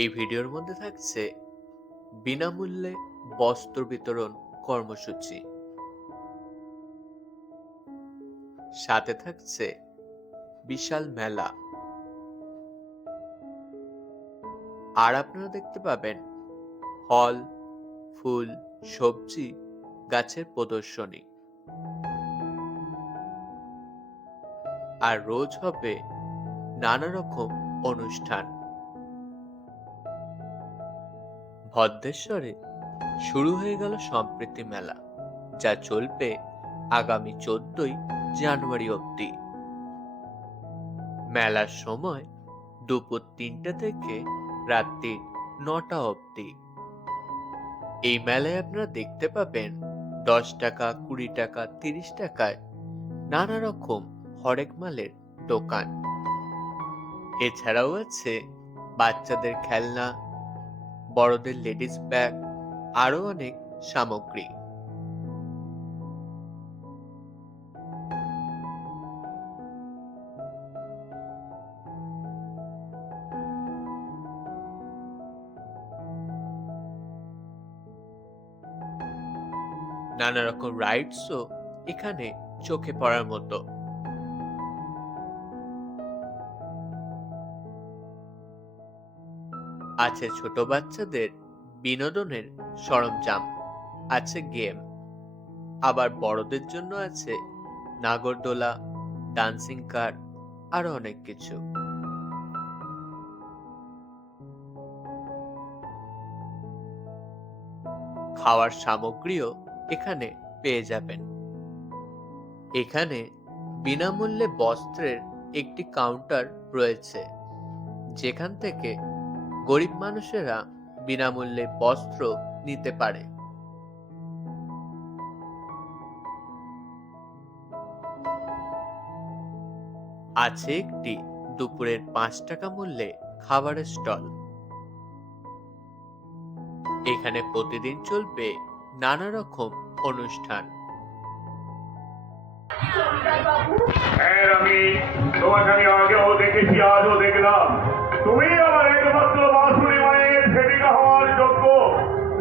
এই ভিডিওর মধ্যে থাকছে বিনামূল্যে বস্ত্র বিতরণ কর্মসূচি, সাথে থাকছে বিশাল মেলা, আর আপনারা দেখতে পাবেন ফল, ফুল, সবজি, গাছের প্রদর্শনী। আর রোজ হবে নানা রকম অনুষ্ঠান। ভদ্রেশ্বরে শুরু হয়ে গেল সম্প্রীতি মেলা, যা চলবে আগামী 14ই জানুয়ারি অবধি। মেলার সময় দুপুর 3টে থেকে রাত্রি 9টা অবধি। এই মেলায় আপনারা দেখতে পাবেন 10 টাকা, 20 টাকা, 30 টাকায় নানা রকম হরেক মালের দোকান। এছাড়াও আছে বাচ্চাদের খেলনা, বড়দের লেডিস ব্যাগ, আরো অনেক সামগ্রী। নানা রকম রাইডসও এখানে চোখে পড়ার মতো। আছে ছোট বাচ্চাদের বিনোদনের সরঞ্জাম, আছে গেম, আবার বড়দের জন্য আছে নাগরদোলা, ডান্সিং কার, আরো অনেক কিছু। খাওয়ার সামগ্রীও এখানে পেয়ে যাবেন। এখানে বিনামূল্যে বস্ত্রের একটি কাউন্টার রয়েছে, যেখান থেকে গরিব মানুষেরা বিনামূল্যে বস্ত্র নিতে পারে। আছে একটি দুপুরের 5 টাকা মূল্যে খাবারের স্টল। এখানে প্রতিদিন চলবে নানা রকম অনুষ্ঠান। হ্যাঁ, তোমাকে আমি আগেও দেখেছি, আজও দেখলাম। তুমি আমার একমাত্র বাঁশুড়ি মায়ের সেবিকা হওয়ার যোগ্য।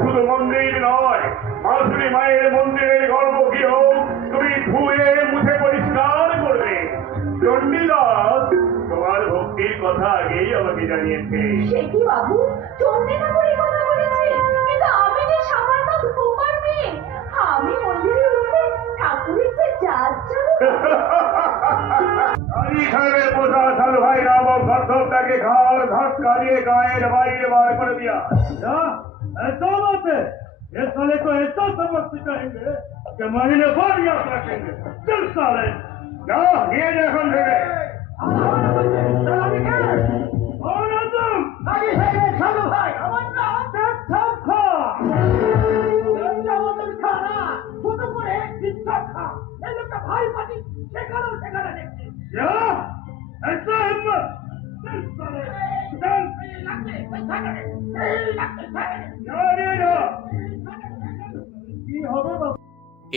শুধু মন্দির নয়, বাঁশুড়ি মায়ের মন্দিরের গর্ভগৃহ তুমি ধুয়ে মুছে পরিষ্কার করবে। চণ্ডীদাস তোমার ভক্তির কথা আগেই আমাকে জানিয়েছে। সে কি বাবু, চণ্ডী ঠাকুরের কথা বলেছে? কিন্তু আমি যে সামান্য ধোপার মেয়ে, আমি মন্দিরে উঠে ঠাকুরের যে যাচ্ছি। খানের পোষা সাল ভাই নামক গর্ধবটাকে ঘাড় ধাক্কা দিয়ে গায়ের বাইরে বার করে দিয়া। ऐसा बात है, ये साले को ऐसा सबक सिखाएंगे कि महीने भर याद रखेंगे। चल साले, जा ये এখন থেকে।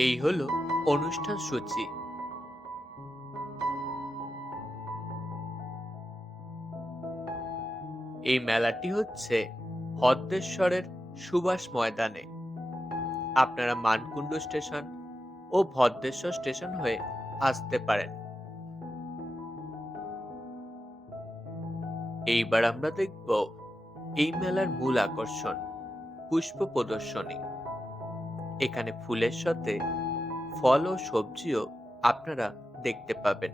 এই হলো অনুষ্ঠান সূচি। এই মেলাটি হচ্ছে ভদ্রেশ্বরের সুভাষ ময়দানে। আপনারা মানকুণ্ড স্টেশন ও ভদ্রেশ্বর স্টেশন হয়ে আসতে পারেন। এইবার আমরা দেখব এই মেলার মূল আকর্ষণ, পুষ্প প্রদর্শনী। এখানে ফুলের সাথে ফল ও সবজিও আপনারা দেখতে পাবেন।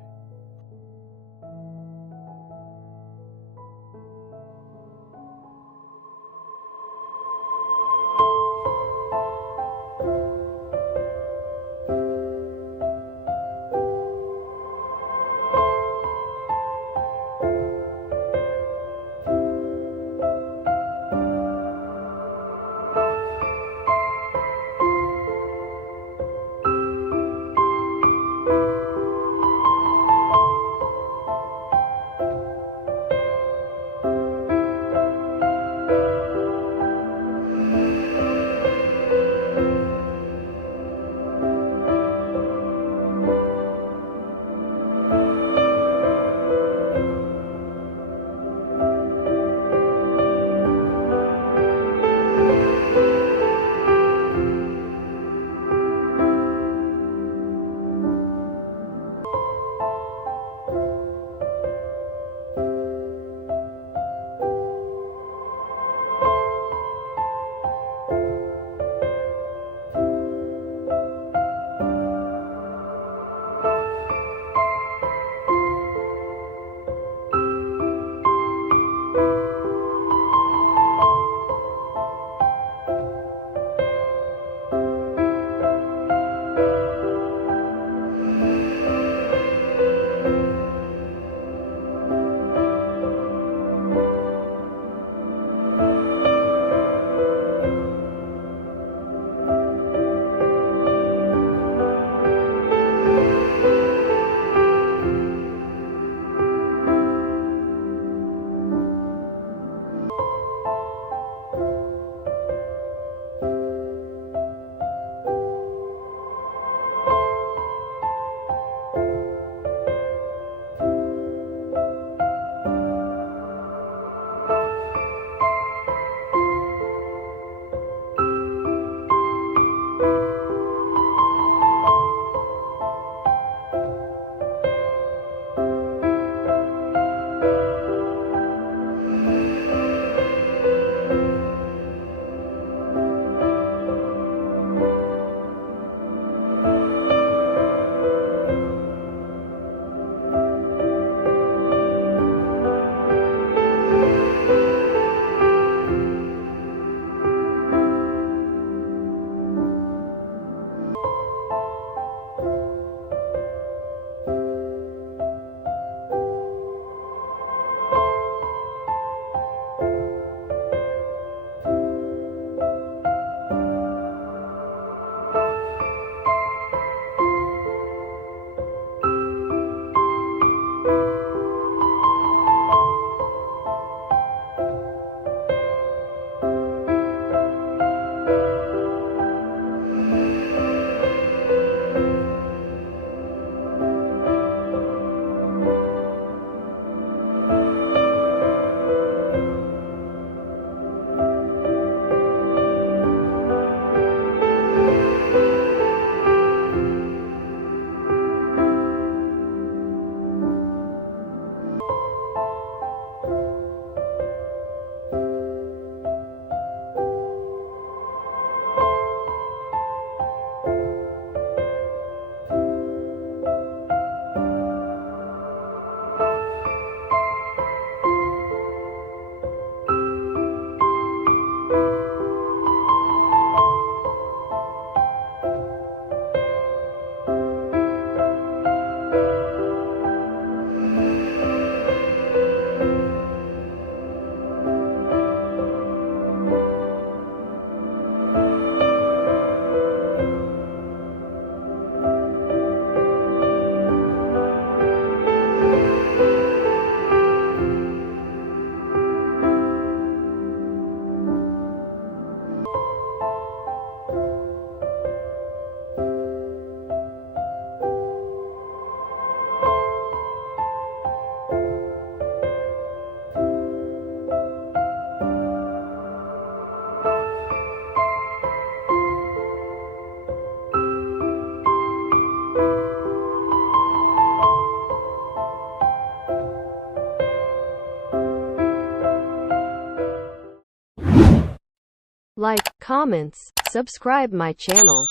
Like, comments, subscribe my channel.